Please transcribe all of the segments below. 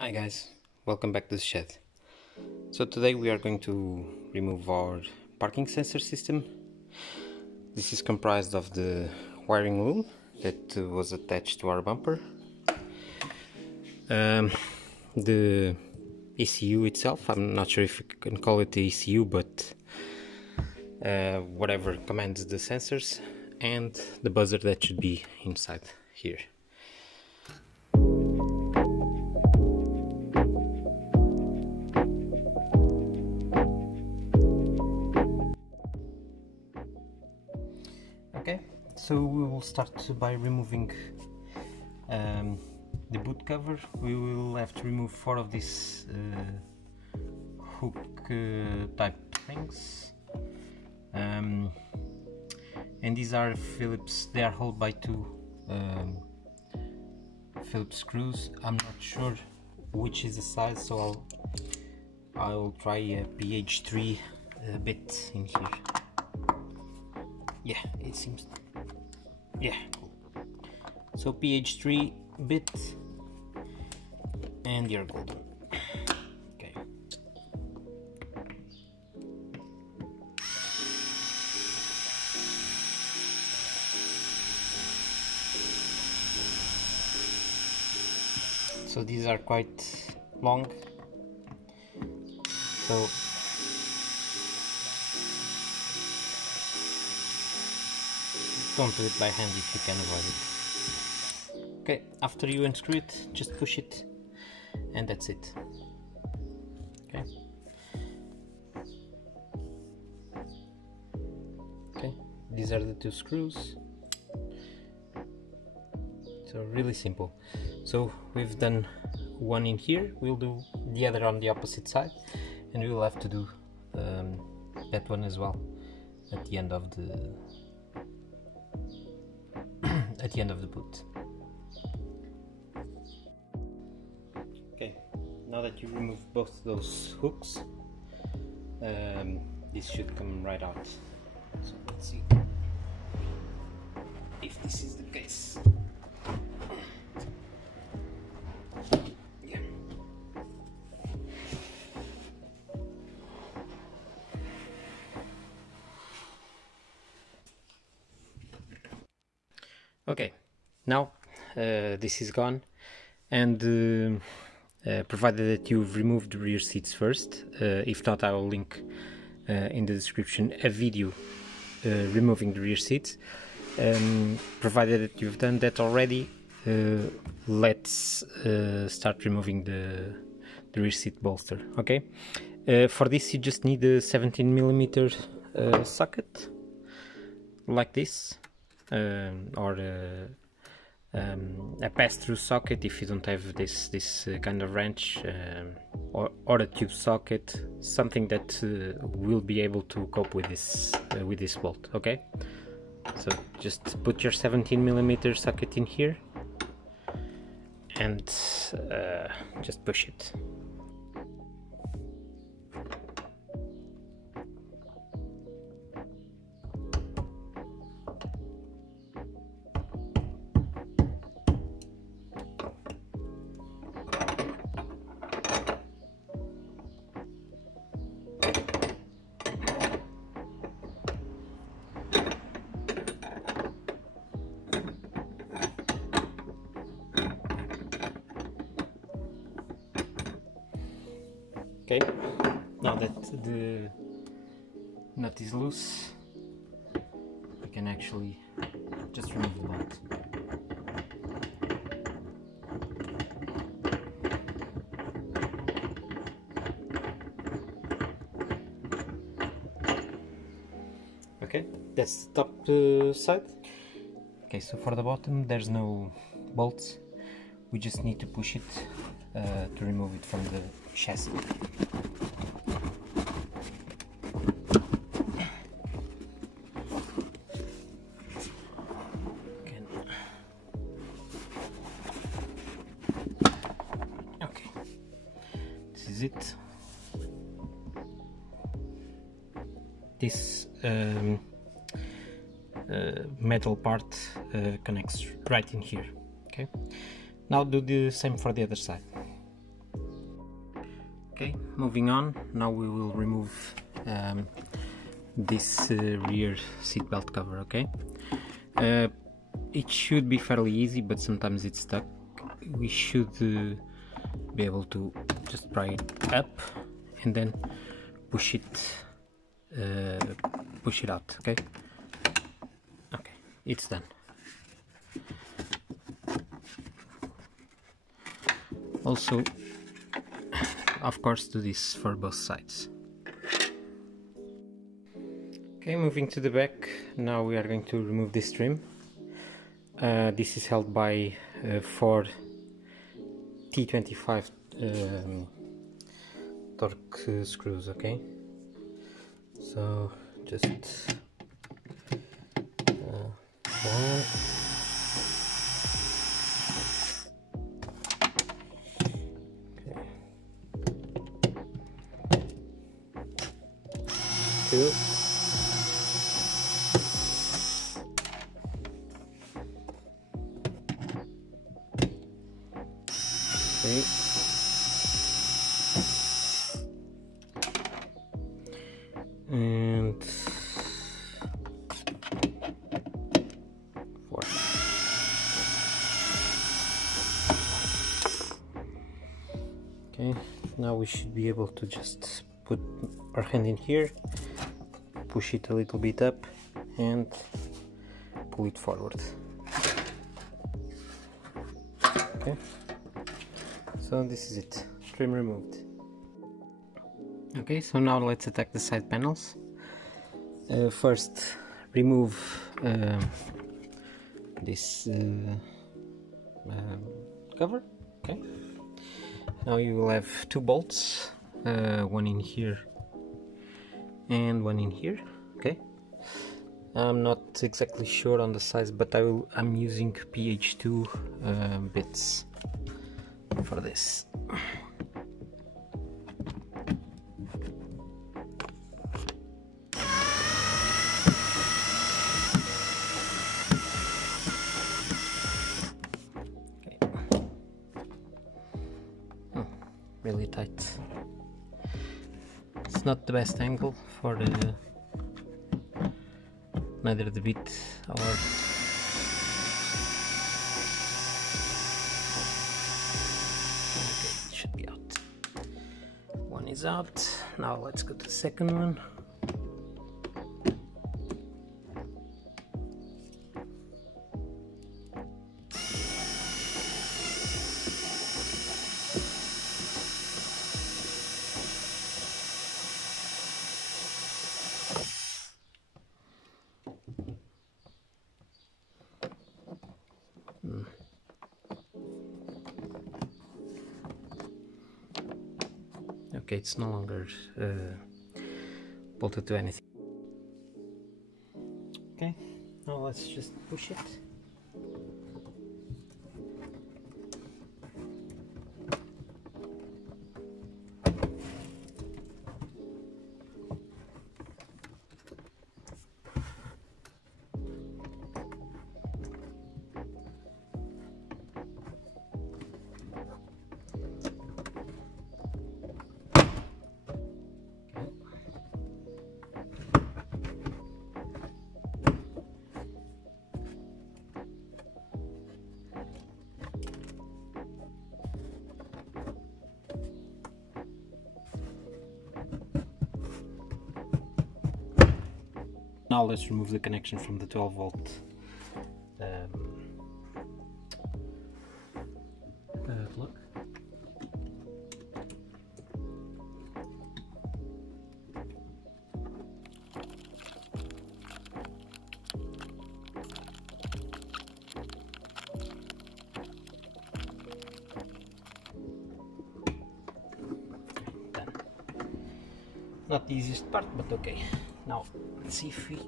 Hi guys, welcome back to the shed. So today we are going to remove our parking sensor system. This is comprised of the wiring loom that was attached to our bumper, the ECU itself. I'm not sure if you can call it the ECU, but whatever commands the sensors, and the buzzer that should be inside here. Okay, so we will start by removing the boot cover. We will have to remove 4 of these hook type things, and these are Phillips. They are held by 2 Phillips screws. I'm not sure which is the size, so I'll try a PH3 bit in here. Yeah, it seems. Yeah, cool. So PH3 bit, and you're golden. Okay. So these are quite long. So don't do it by hand if you can avoid it. Okay, after you unscrew it, just push it, and that's it. Okay. Okay, these are the 2 screws. So really simple. So we've done one in here, we'll do the other on the opposite side, and we will have to do that one as well at the end of the boot. Okay, now that you remove both those hooks, this should come right out. So let's see if this is the case. Yeah. Okay, now this is gone, and provided that you've removed the rear seats first, if not, I will link in the description a video removing the rear seats. Provided that you've done that already, let's start removing the rear seat bolster. Okay, for this you just need a 17mm socket like this, or a pass-through socket if you don't have this kind of wrench, or a tube socket, something that will be able to cope with this bolt. Okay, so just put your 17mm socket in here and just push it. Okay, now that the nut is loose, we can actually just remove the bolt. Okay, that's the top side. Okay, so for the bottom there's no bolts, we just need to push it to remove it from the chassis. Okay, this is it. This metal part connects right in here. Okay, now do the same for the other side. Okay, moving on. Now we will remove this rear seatbelt cover. Okay, it should be fairly easy, but sometimes it's stuck. We should be able to just pry it up and then push it out. Okay, it's done. Also, of course, do this for both sides. Okay, moving to the back, now we are going to remove this trim. This is held by 4 T25 Torx screws, okay? So just one. Two. Three. And 4. Okay, now we should be able to just put our hand in here, push it a little bit up and pull it forward. Okay, so this is it, trim removed. Okay, so now let's attack the side panels. First remove this cover. Okay, now you will have 2 bolts, one in here and one in here. Okay, I'm not exactly sure on the size, but I'm using PH2 bits for this. Okay. Really tight. It's not the best angle for the neither the bit or okay, it should be out. One is out. Now let's go to the second one. Okay, it's no longer bolted to anything. Okay, now let's just push it. Now let's remove the connection from the 12 volt plug. Done. Not the easiest part, but okay. Now let's see if we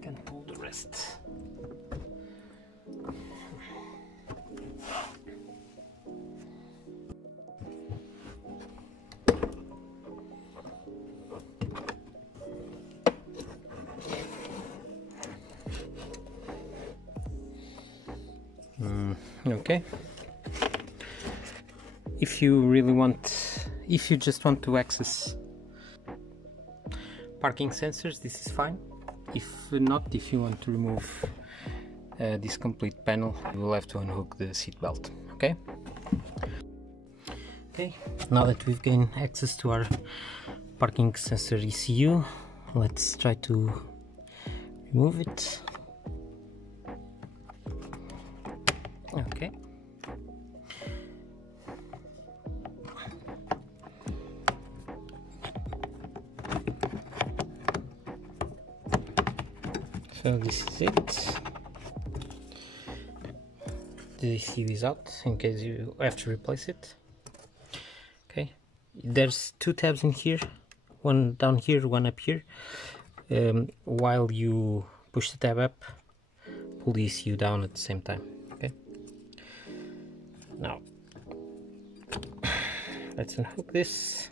can pull the rest. Okay. if you just want to access parking sensors, this is fine. If not, if you want to remove this complete panel, you will have to unhook the seat belt. Okay, now that we've gained access to our parking sensor ECU, let's try to remove it. Okay. So this is it. The ECU is out in case you have to replace it. Okay, there's two tabs in here, one down here, one up here. While you push the tab up, pull the ECU down at the same time. Okay, now let's unhook this.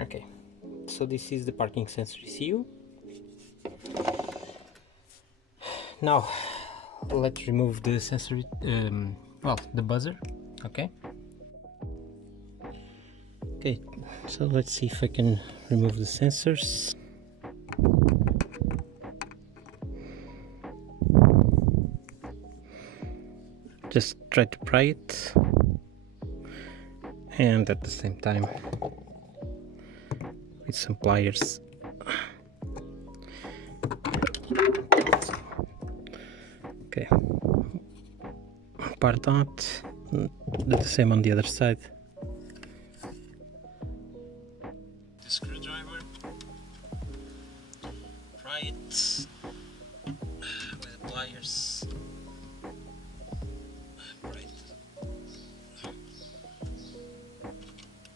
Okay, so this is the parking sensor ECU. Now let's remove the sensor, the buzzer. Okay, so let's see if I can remove the sensors. Just try to pry it, and at the same time with some pliers. Okay, part out, do the same on the other side. The screwdriver, pry it with the pliers.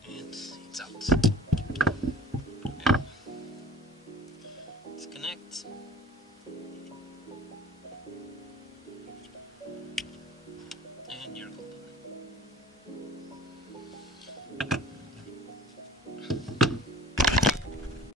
And it's out. Disconnect. And you're golden.